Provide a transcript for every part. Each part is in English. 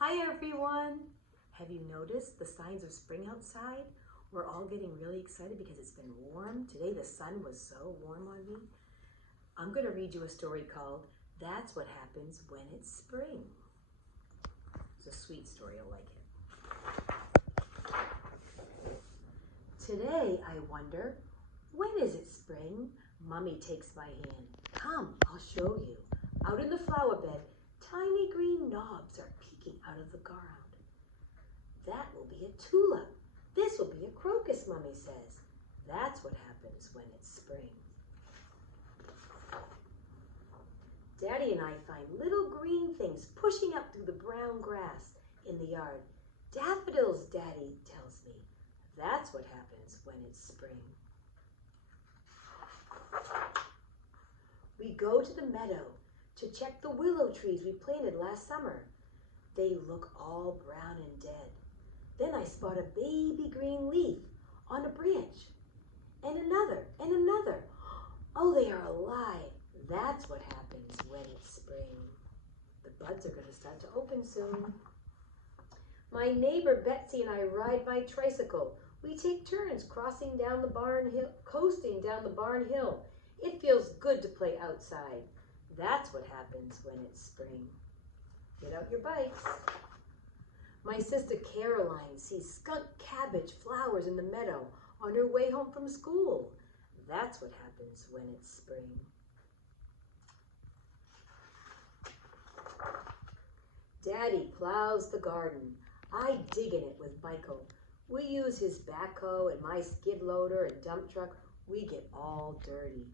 Hi everyone! Have you noticed the signs of spring outside? We're all getting really excited because it's been warm. Today the sun was so warm on me. I'm going to read you a story called That's What Happens When It's Spring. It's a sweet story, you'll like it. Today I wonder, when is it spring? Mommy takes my hand. Come, I'll show you. Out in the flower bed, tiny green knobs are peeking out of the ground. That will be a tulip. This will be a crocus, Mommy says. That's what happens when it's spring. Daddy and I find little green things pushing up through the brown grass in the yard. Daffodils, Daddy tells me. That's what happens when it's spring. We go to the meadow to check the willow trees we planted last summer. They look all brown and dead. Then I spot a baby green leaf on a branch, and another, and another. Oh, they are alive. That's what happens when it's spring. The buds are going to start to open soon. My neighbor Betsy and I ride my tricycle. We take turns crossing down the barn hill, coasting down the barn hill. It feels good to play outside. That's what happens when it's spring. Get out your bikes. My sister Caroline sees skunk cabbage flowers in the meadow on her way home from school. That's what happens when it's spring. Daddy plows the garden. I dig in it with Michael. We use his backhoe and my skid loader and dump truck. We get all dirty.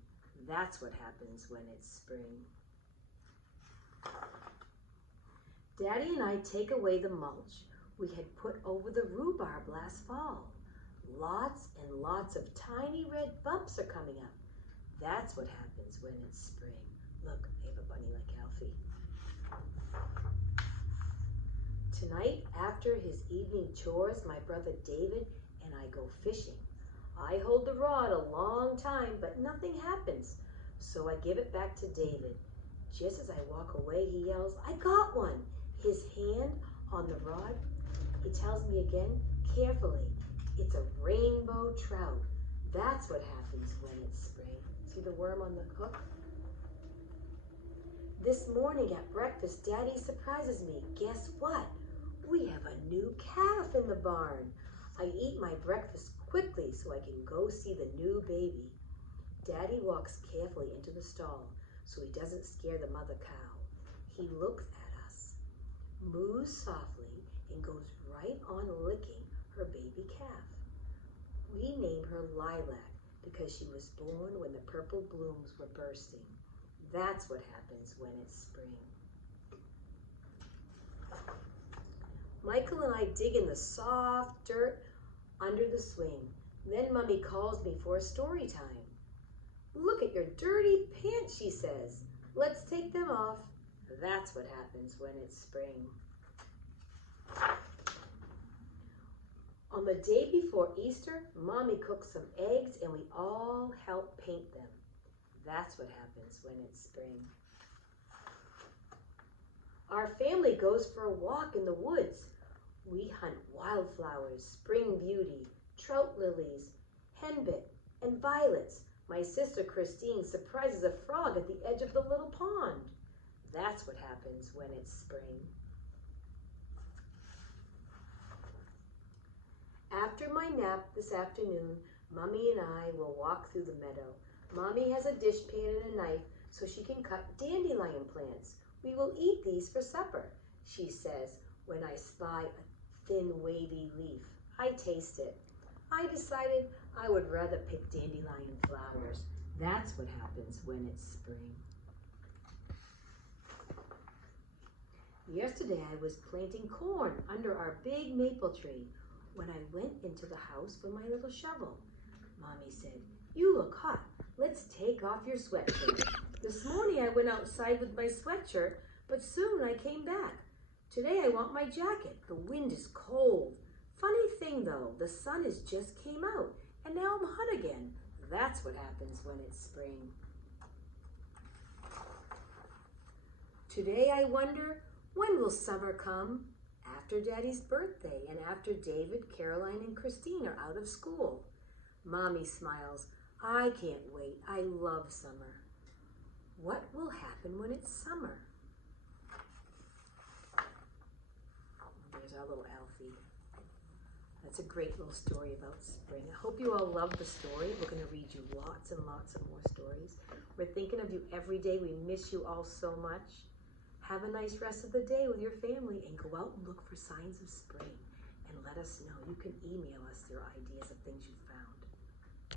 That's what happens when it's spring. Daddy and I take away the mulch we had put over the rhubarb last fall. Lots and lots of tiny red bumps are coming up. That's what happens when it's spring. Look, they have a bunny like Alfie. Tonight, after his evening chores, my brother David and I go fishing. I hold the rod a long time, but nothing happens. So I give it back to David. Just as I walk away, he yells, I got one. His hand on the rod. He tells me again, carefully, it's a rainbow trout. That's what happens when it's spring. See the worm on the hook? This morning at breakfast, Daddy surprises me. Guess what? We have a new calf in the barn. I eat my breakfast quickly so I can go see the new baby. Daddy walks carefully into the stall so he doesn't scare the mother cow. He looks at us, moos softly, and goes right on licking her baby calf. We name her Lilac because she was born when the purple blooms were bursting. That's what happens when it's spring. Michael and I dig in the soft dirt under the swing. Then Mommy calls me for a story time. Look at your dirty pants, she says. Let's take them off. That's what happens when it's spring. On the day before Easter, Mommy cooks some eggs and we all help paint them. That's what happens when it's spring. Our family goes for a walk in the woods. We hunt wildflowers, spring beauty, trout lilies, henbit, and violets. My sister Christine surprises a frog at the edge of the little pond. That's what happens when it's spring. After my nap this afternoon, Mommy and I will walk through the meadow. Mommy has a dishpan and a knife so she can cut dandelion plants. We will eat these for supper, she says when I spy a thin wavy leaf. I taste it. I decided I would rather pick dandelion flowers. That's what happens when it's spring. Yesterday I was planting corn under our big maple tree when I went into the house for my little shovel. Mommy said, you look hot. Let's take off your sweatshirt. This morning I went outside with my sweatshirt, but soon I came back. Today I want my jacket. The wind is cold. Funny thing though, the sun has just came out and now I'm hot again. That's what happens when it's spring. Today I wonder, when will summer come? after Daddy's birthday and after David, Caroline, and Christine are out of school. Mommy smiles. I can't wait. I love summer. What will happen when it's summer? There's our little Alfie. That's a great little story about spring. I hope you all love the story. We're going to read you lots and lots of more stories. We're thinking of you every day. We miss you all so much. Have a nice rest of the day with your family and go out and look for signs of spring and let us know. You can email us your ideas of things you found.